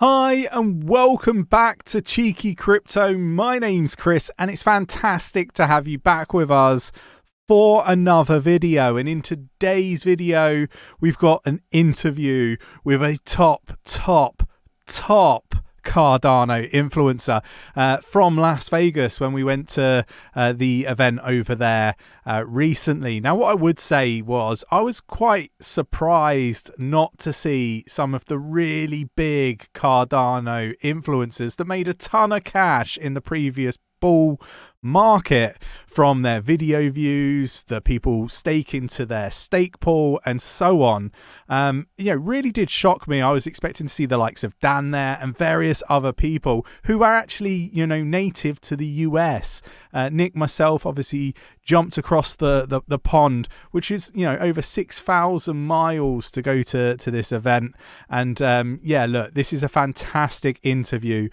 Hi and welcome back to Cheeky Crypto. My name's Chris and it's fantastic to have you back with us for another video. And in today's video, we've got an interview with a top Cardano influencer from Las Vegas when we went to the event over there recently. Now, what I would say was I was quite surprised not to see some of the really big Cardano influencers that made a ton of cash in the previous bull market from their video views, the people staking to their stake pool and so on. Really did shock me. I was expecting to see the likes of Dan there and various other people who are actually, native to the US. Nick, myself, obviously jumped across the pond, which is, over 6,000 miles to go to this event. And look, this is a fantastic interview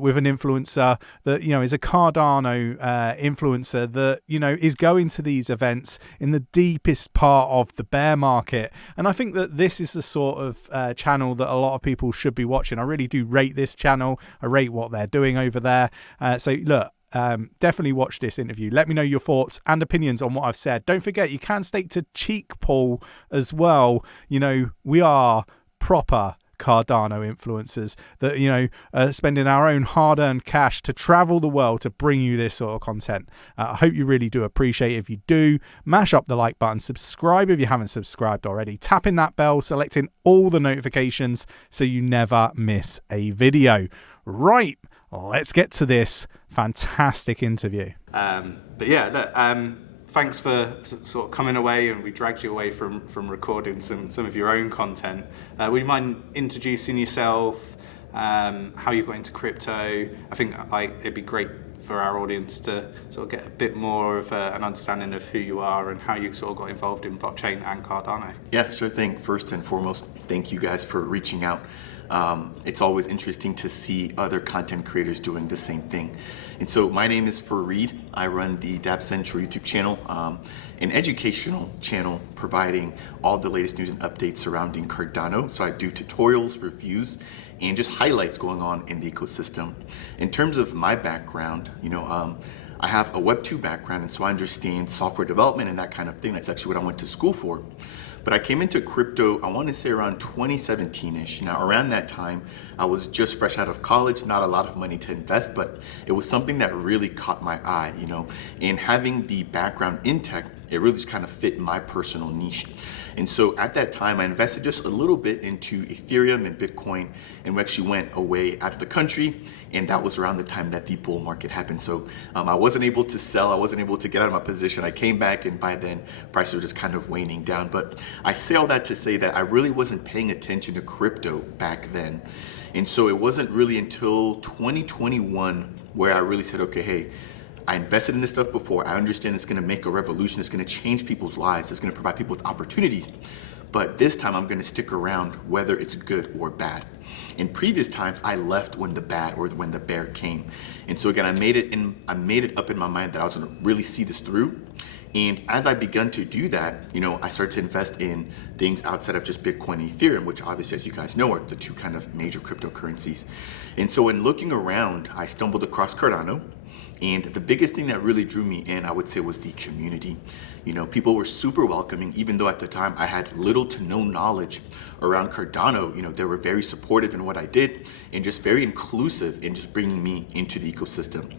with an influencer that, is a Cardano influencer that is going to these events in the deepest part of the bear market. And I think that this is the sort of channel that a lot of people should be watching. I really do rate this channel. I rate what they're doing over there. So look, definitely watch this interview. Let me know your thoughts and opinions on what I've said. Don't forget, you can stake to 𝗕𝗘𝗪𝗠𝗃 as well. We are proper Cardano influencers that are spending our own hard-earned cash to travel the world to bring you this sort of content. I hope you really do appreciate it. If you do, mash up the like button, subscribe if you haven't subscribed already, tapping that bell, selecting all the notifications so you never miss a video. Right, let's get to this fantastic interview. Thanks for sort of coming away, and we dragged you away from recording some of your own content. Would you mind introducing yourself, how you got into crypto? I think it'd be great for our audience to sort of get a bit more of an understanding of who you are and how you sort of got involved in blockchain and Cardano. Yeah, sure thing. First and foremost, thank you guys for reaching out. It's always interesting to see other content creators doing the same thing. And so my name is Fareed. I run the 𝗕𝗘𝗪𝗔𝗥𝗘 YouTube channel, an educational channel providing all the latest news and updates surrounding Cardano. So I do tutorials, reviews, and just highlights going on in the ecosystem. In terms of my background, I have a Web 2 background, and so I understand software development and that kind of thing. That's actually what I went to school for. But I came into crypto, I want to say around 2017-ish. Now, around that time, I was just fresh out of college, not a lot of money to invest, but it was something that really caught my eye, And having the background in tech, it really just kind of fit my personal niche. And so at that time, I invested just a little bit into Ethereum and Bitcoin, and we actually went away out of the country. And that was around the time that the bull market happened. So I wasn't able to sell, I wasn't able to get out of my position. I came back, and by then prices were just kind of waning down. But I say all that to say that I really wasn't paying attention to crypto back then. And so it wasn't really until 2021 where I really said, okay, hey, I invested in this stuff before. I understand it's going to make a revolution. It's going to change people's lives. It's going to provide people with opportunities. But this time I'm going to stick around whether it's good or bad. In previous times, I left when the bad or when the bear came. And so again, I made it up in my mind that I was going to really see this through. And as I begun to do that, I started to invest in things outside of just Bitcoin and Ethereum, which obviously, as you guys know, are the two kind of major cryptocurrencies. And so in looking around, I stumbled across Cardano. And the biggest thing that really drew me in, I would say, was the community. People were super welcoming, even though at the time I had little to no knowledge around Cardano. They were very supportive in what I did and just very inclusive in just bringing me into the ecosystem.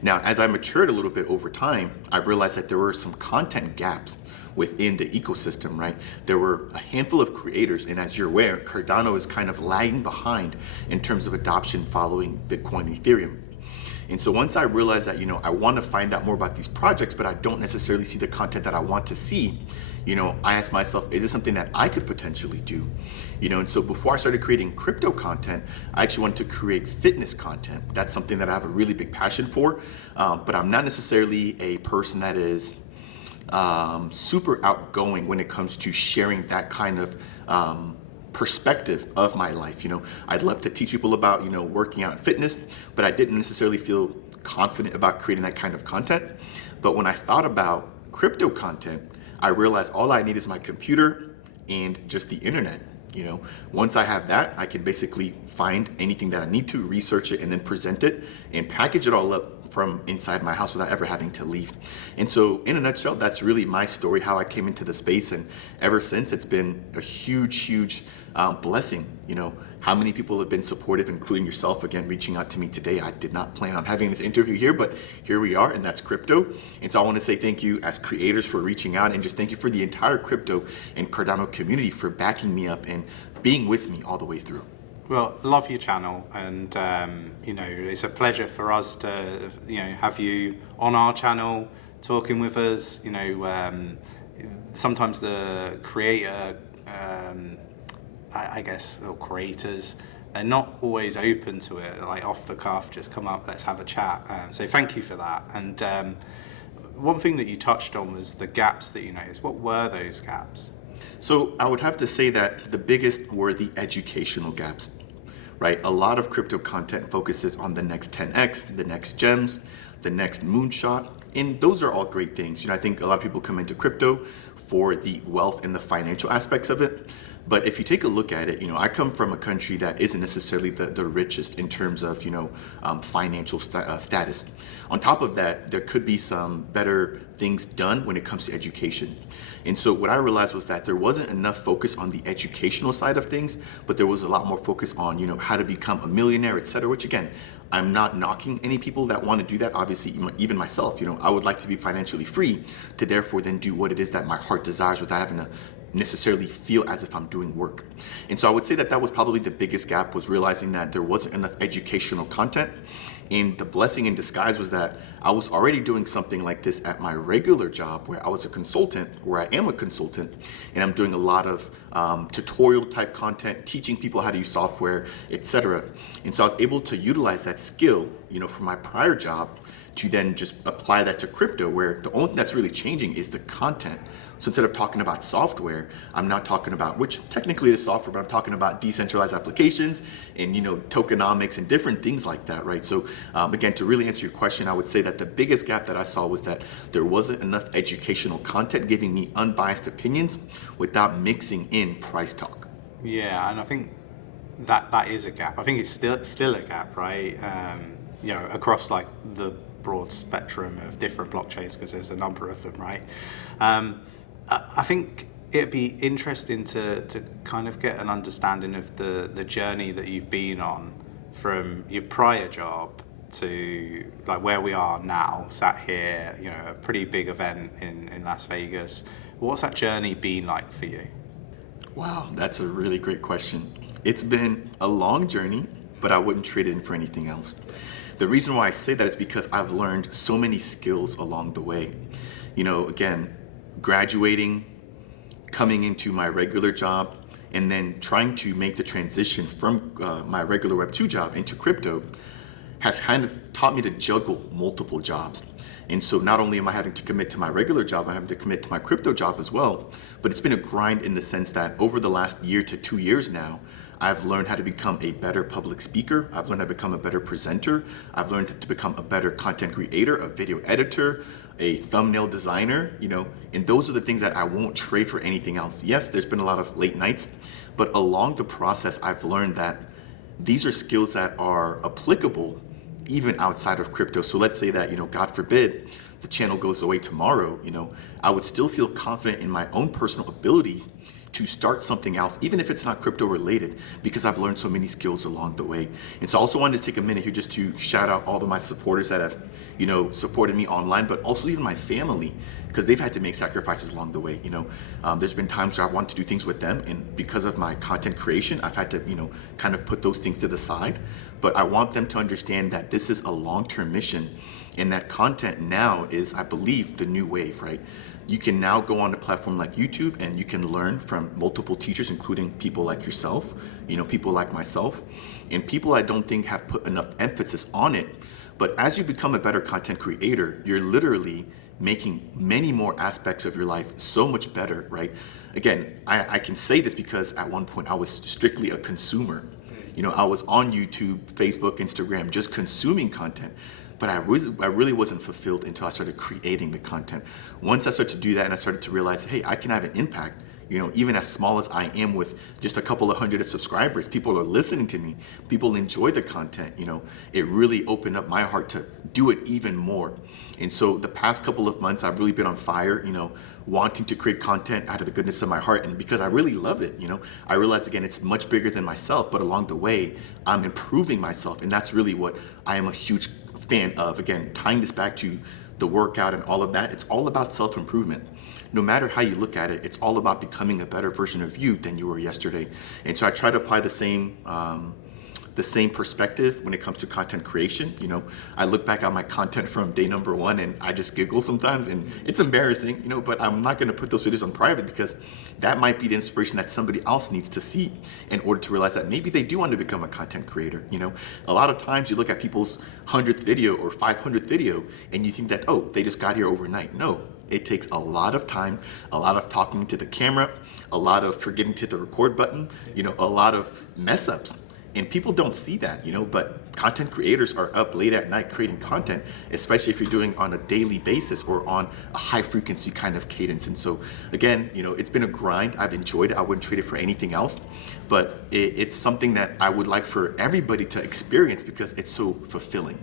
Now, as I matured a little bit over time, I realized that there were some content gaps within the ecosystem, right? There were a handful of creators, and as you're aware, Cardano is kind of lagging behind in terms of adoption following Bitcoin and Ethereum. And so once I realized that, I want to find out more about these projects, but I don't necessarily see the content that I want to see, I asked myself, is this something that I could potentially do? And so before I started creating crypto content, I actually wanted to create fitness content. That's something that I have a really big passion for, but I'm not necessarily a person that is super outgoing when it comes to sharing that kind of perspective of my life. I'd love to teach people about, working out and fitness, but I didn't necessarily feel confident about creating that kind of content. But when I thought about crypto content, I realized all I need is my computer and just the internet. You know, once I have that, I can basically find anything that I need to, research it, and then present it and package it all up from inside my house without ever having to leave. And so in a nutshell, that's really my story, how I came into the space. And ever since, it's been a huge blessing. You know, how many people have been supportive, including yourself, again, reaching out to me today. I did not plan on having this interview here, but here we are, and that's crypto. And so I want to say thank you as creators for reaching out, and just thank you for the entire crypto and Cardano community for backing me up and being with me all the way through. Well, love your channel, and you know, it's a pleasure for us to, you know, have you on our channel talking with us. You know, sometimes the creator, I guess, or creators, they're not always open to it, like off the cuff, just come up, let's have a chat. So thank you for that. And one thing that you touched on was the gaps that you noticed. What were those gaps? So I would have to say that the biggest were the educational gaps, right? A lot of crypto content focuses on the next 10x, the next gems, the next moonshot, and those are all great things. You know, I think a lot of people come into crypto for the wealth and the financial aspects of it. But if you take a look at it, you know, I come from a country that isn't necessarily the richest in terms of, you know, financial status. On top of that, there could be some better things done when it comes to education. And so what I realized was that there wasn't enough focus on the educational side of things, but there was a lot more focus on, you know, how to become a millionaire, et cetera, which again, I'm not knocking any people that want to do that. Obviously, even myself, you know, I would like to be financially free to therefore then do what it is that my heart desires without having to necessarily feel as if I'm doing work. And so I would say that that was probably the biggest gap, was realizing that there wasn't enough educational content. And the blessing in disguise was that I was already doing something like this at my regular job, where I was a consultant, where I am a consultant, and I'm doing a lot of tutorial type content, teaching people how to use software, etc. And so I was able to utilize that skill, you know, from my prior job to then just apply that to crypto, where the only thing that's really changing is the content. So instead of talking about software, I'm now talking about, which technically is software, but I'm talking about decentralized applications and, you know, tokenomics and different things like that, right? So again, to really answer your question, I would say that the biggest gap that I saw was that there wasn't enough educational content giving me unbiased opinions without mixing in price talk. Yeah, and I think that is a gap. I think it's still a gap, right? You know, across like the broad spectrum of different blockchains, because there's a number of them, right? I think it'd be interesting to kind of get an understanding of the journey that you've been on from your prior job to like where we are now, sat here, you know, a pretty big event in Las Vegas. What's that journey been like for you? Wow, that's a really great question. It's been a long journey, but I wouldn't trade it in for anything else. The reason why I say that is because I've learned so many skills along the way. You know, again, graduating, coming into my regular job, and then trying to make the transition from my regular Web2 job into crypto has kind of taught me to juggle multiple jobs. And so not only am I having to commit to my regular job, I'm having to commit to my crypto job as well. But it's been a grind in the sense that over the last year to 2 years now, I've learned how to become a better public speaker. I've learned how to become a better presenter. I've learned to become a better content creator, a video editor, a thumbnail designer, you know, and those are the things that I won't trade for anything else. Yes, there's been a lot of late nights, but along the process, I've learned that these are skills that are applicable even outside of crypto. So let's say that, you know, God forbid, the channel goes away tomorrow, you know, I would still feel confident in my own personal abilities to start something else, even if it's not crypto related, because I've learned so many skills along the way. And so I also wanted to take a minute here just to shout out all of my supporters that have, you know, supported me online, but also even my family, because they've had to make sacrifices along the way. You know, there's been times where I've wanted to do things with them, and because of my content creation, I've had to, you know, kind of put those things to the side. But I want them to understand that this is a long-term mission, and that content now is, I believe, the new wave, right? You can now go on a platform like YouTube and you can learn from multiple teachers, including people like yourself, you know, people like myself, and people I don't think have put enough emphasis on it. But as you become a better content creator, you're literally making many more aspects of your life so much better, right? Again, I can say this because at one point I was strictly a consumer. You know, I was on YouTube, Facebook, Instagram, just consuming content. But I really wasn't fulfilled until I started creating the content. Once I started to do that and I started to realize, hey, I can have an impact Even as small as I am with just a couple of hundred of subscribers, people are listening to me. People enjoy the content. It really opened up my heart to do it even more. And so the past couple of months, I've really been on fire, wanting to create content out of the goodness of my heart. And because I really love it, I realize, again, it's much bigger than myself, but along the way, I'm improving myself. And that's really what I am a huge fan of. Again, tying this back to the workout and all of that, it's all about self-improvement. No matter how you look at it, it's all about becoming a better version of you than you were yesterday. And so I try to apply the same perspective when it comes to content creation. I look back at my content from day number 1 and I just giggle sometimes, and it's embarrassing, but I'm not going to put those videos on private, because that might be the inspiration that somebody else needs to see in order to realize that maybe they do want to become a content creator. A lot of times you look at people's 100th video or 500th video and you think that, oh, they just got here overnight. No, it takes a lot of time, a lot of talking to the camera, a lot of forgetting to hit the record button, a lot of mess ups. And people don't see that, but content creators are up late at night creating content, especially if you're doing on a daily basis or on a high frequency kind of cadence. And so again, it's been a grind. I've enjoyed it. I wouldn't trade it for anything else, but it's something that I would like for everybody to experience because it's so fulfilling.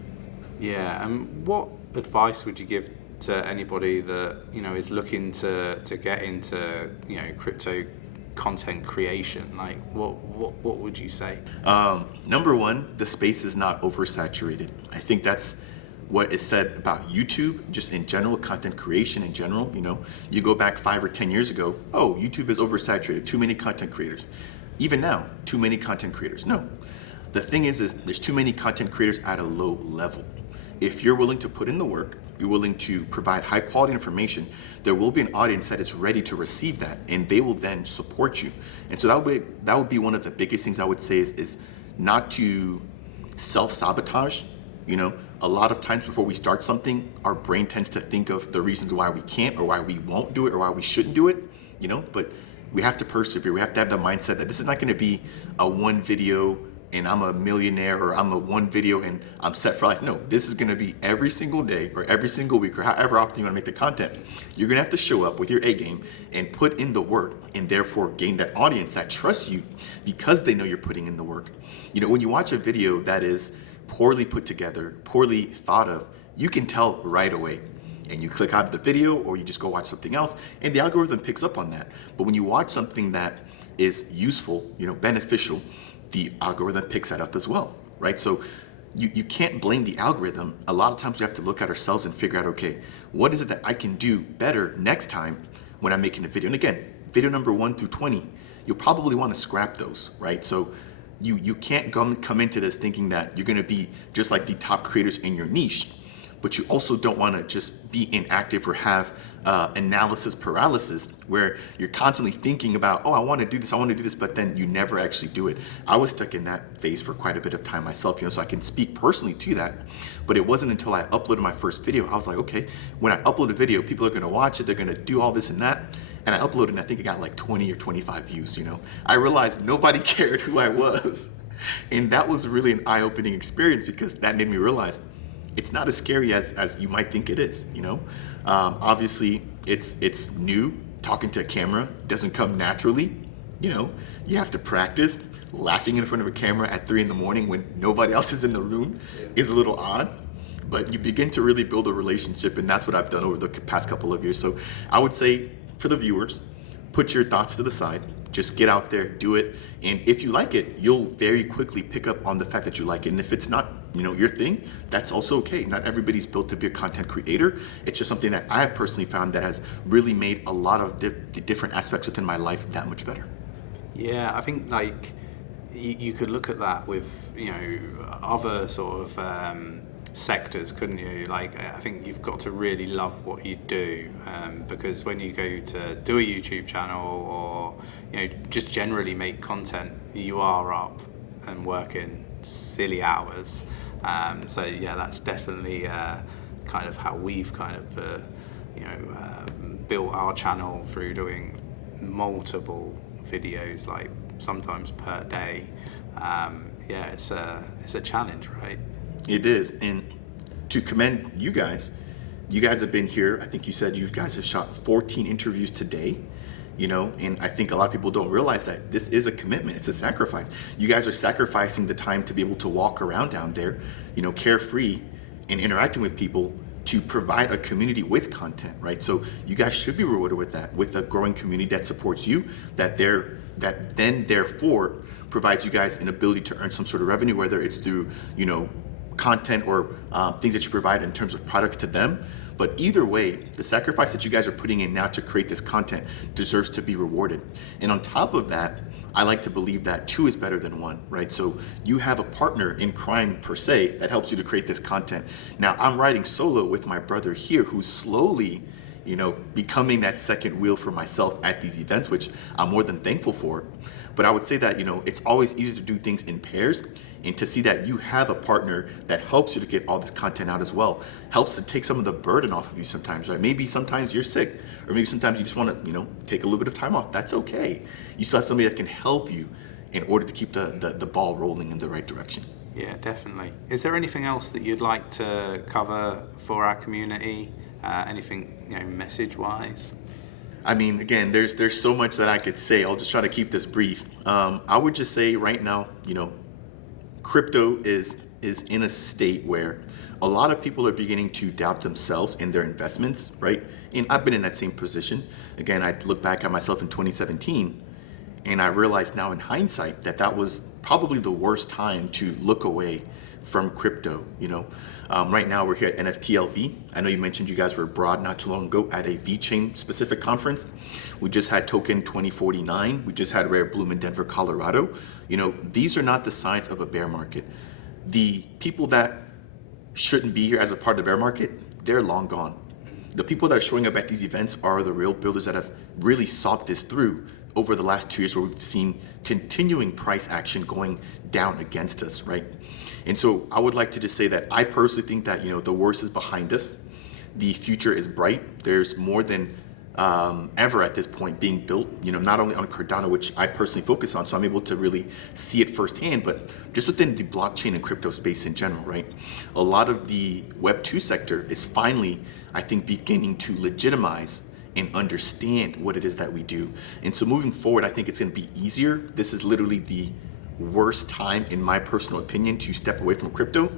Yeah. And what advice would you give to anybody that, is looking to get into, crypto content creation? Like what would you say? Number one, the space is not oversaturated. I think that's what is said about YouTube, just in general, content creation in general. You go back 5 or 10 years ago, oh, YouTube is oversaturated, too many content creators. Even now, too many content creators. No, the thing is there's too many content creators at a low level. If you're willing to put in the work, you're willing to provide high quality information, there will be an audience that is ready to receive that, and they will then support you. And so that would be one of the biggest things I would say is not to self-sabotage. A lot of times before we start something, our brain tends to think of the reasons why we can't or why we won't do it or why we shouldn't do it, but we have to persevere. We have to have the mindset that this is not going to be a one video and I'm a millionaire, or I'm a one video and I'm set for life. No, this is going to be every single day or every single week or however often you want to make the content. You're going to have to show up with your A game and put in the work, and therefore gain that audience that trusts you because they know you're putting in the work. When you watch a video that is poorly put together, poorly thought of, you can tell right away. And you click out of the video or you just go watch something else, and the algorithm picks up on that. But when you watch something that is useful, beneficial, the algorithm picks that up as well, right? So you can't blame the algorithm. A lot of times we have to look at ourselves and figure out, okay, what is it that I can do better next time when I'm making a video? And again, video number 1 through 20, you'll probably want to scrap those, right? So you can't come into this thinking that you're going to be just like the top creators in your niche, but you also don't want to just be inactive or have analysis paralysis where you're constantly thinking about, oh, I want to do this, but then you never actually do it. I was stuck in that phase for quite a bit of time myself, so I can speak personally to that. But it wasn't until I uploaded my first video, I was like, okay, when I upload a video, people are going to watch it, they're going to do all this and that. And I uploaded and I think it got like 20 or 25 views, I realized nobody cared who I was. And that was really an eye-opening experience, because that made me realize it's not as scary as you might think it is. Obviously it's new. Talking to a camera doesn't come naturally. You have to practice. Laughing in front of a camera at 3 a.m. when nobody else is in the room is a little odd, but you begin to really build a relationship, and that's what I've done over the past couple of years. So I would say for the viewers, put your thoughts to the side. Just get out there, do it. And if you like it, you'll very quickly pick up on the fact that you like it. And if it's not, your thing, that's also okay. Not everybody's built to be a content creator. It's just something that I have personally found that has really made a lot of the different aspects within my life that much better. Yeah, I think like you could look at that with, other sort of sectors, couldn't you? Like, I think you've got to really love what you do, because when you go to do a YouTube channel or just generally make content, you are up and working silly hours. So yeah, that's definitely kind of how we've kind of built our channel through doing multiple videos, like sometimes per day. Yeah, it's a challenge, right? It is. And to commend you guys have been here. I think you said you guys have shot 14 interviews today. and I think a lot of people don't realize that this is a commitment. It's a sacrifice. You guys are sacrificing the time to be able to walk around down there, carefree and interacting with people to provide a community with content, right? So you guys should be rewarded with that, with a growing community that supports you, that then therefore provides you guys an ability to earn some sort of revenue, whether it's through, content or things that you provide in terms of products to them. But either way, the sacrifice that you guys are putting in now to create this content deserves to be rewarded. And on top of that, I like to believe that 2 is better than 1, right? So you have a partner in crime per se that helps you to create this content. Now I'm riding solo with my brother here, who's slowly, becoming that second wheel for myself at these events, which I'm more than thankful for. But I would say that, it's always easy to do things in pairs, and to see that you have a partner that helps you to get all this content out as well, helps to take some of the burden off of you sometimes, right? Maybe sometimes you're sick, or maybe sometimes you just want to, take a little bit of time off. That's okay. You still have somebody that can help you in order to keep the ball rolling in the right direction. Yeah, definitely. Is there anything else that you'd like to cover for our community? Anything, message-wise? I mean, again, there's so much that I could say. I'll just try to keep this brief. I would just say right now, crypto is in a state where a lot of people are beginning to doubt themselves in their investments, right? And I've been in that same position. Again, I look back at myself in 2017, and I realized now in hindsight that was probably the worst time to look away from crypto. Right now we're here at NFTLV. I know you mentioned you guys were abroad not too long ago at a VeChain specific conference. We just had Token 2049. We just had Rare Bloom in Denver, Colorado. These are not the signs of a bear market. The people that shouldn't be here as a part of the bear market, they're long gone. The people that are showing up at these events are the real builders that have really sought this through over the last 2 years, where we've seen continuing price action going down against us, right? And so I would like to just say that I personally think that, the worst is behind us. The future is bright. There's more than ever at this point being built, not only on Cardano, which I personally focus on, so I'm able to really see it firsthand, but just within the blockchain and crypto space in general, right? A lot of the Web 2 sector is finally, I think, beginning to legitimize and understand what it is that we do. And so moving forward, I think it's going to be easier. This is literally the worst time, in my personal opinion, to step away from crypto,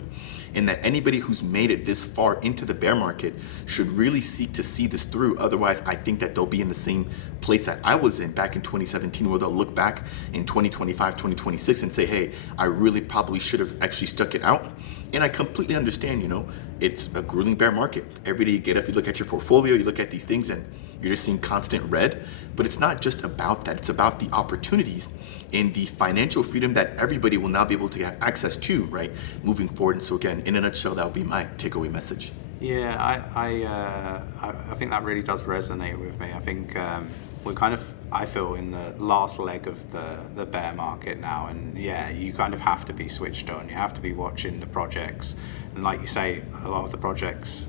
and that anybody who's made it this far into the bear market should really seek to see this through. Otherwise, I think that they'll be in the same place that I was in back in 2017, where they'll look back in 2025, 2026 and say, hey, I really probably should have actually stuck it out. And I completely understand, it's a grueling bear market. Every day you get up, you look at your portfolio, you look at these things, and you're just seeing constant red. But it's not just about that. It's about the opportunities and the financial freedom that everybody will now be able to have access to, right, moving forward. And so again, in a nutshell, that would be my takeaway message. Yeah, I think that really does resonate with me. I think we're kind of, I feel, in the last leg of the bear market now, and yeah, you kind of have to be switched on. You have to be watching the projects, and like you say, a lot of the projects,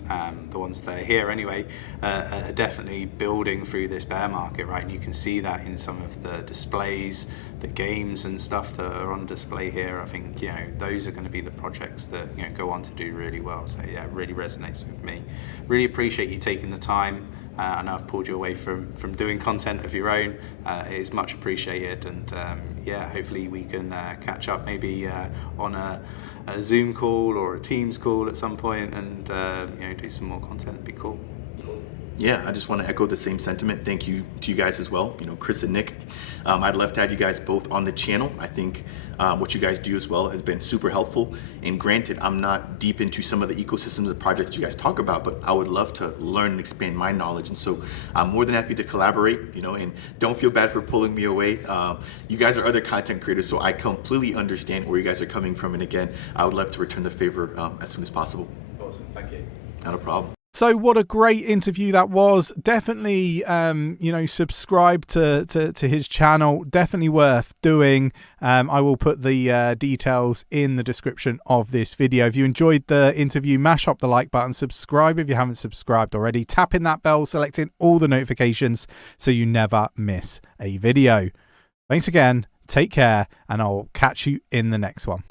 the ones that are here anyway, are definitely building through this bear market, right? And you can see that in some of the displays, the games and stuff that are on display here. I think those are going to be the projects that go on to do really well. So yeah, it really resonates with me. Really appreciate you taking the time. I know I've pulled you away from doing content of your own. It is much appreciated, and yeah, hopefully we can catch up maybe on a Zoom call or a Teams call at some point, and do some more content. It'd be cool. Yeah, I just want to echo the same sentiment. Thank you to you guys as well, Chris and Nick. I'd love to have you guys both on the channel. I think what you guys do as well has been super helpful. And granted, I'm not deep into some of the ecosystems of projects you guys talk about, but I would love to learn and expand my knowledge. And so I'm more than happy to collaborate, and don't feel bad for pulling me away. You guys are other content creators, so I completely understand where you guys are coming from. And again, I would love to return the favor as soon as possible. Awesome, thank you. Not a problem. So what a great interview that was. Definitely, subscribe to his channel. Definitely worth doing. I will put the details in the description of this video. If you enjoyed the interview, mash up the like button, subscribe if you haven't subscribed already, tapping that bell, selecting all the notifications so you never miss a video. Thanks again. Take care, and I'll catch you in the next one.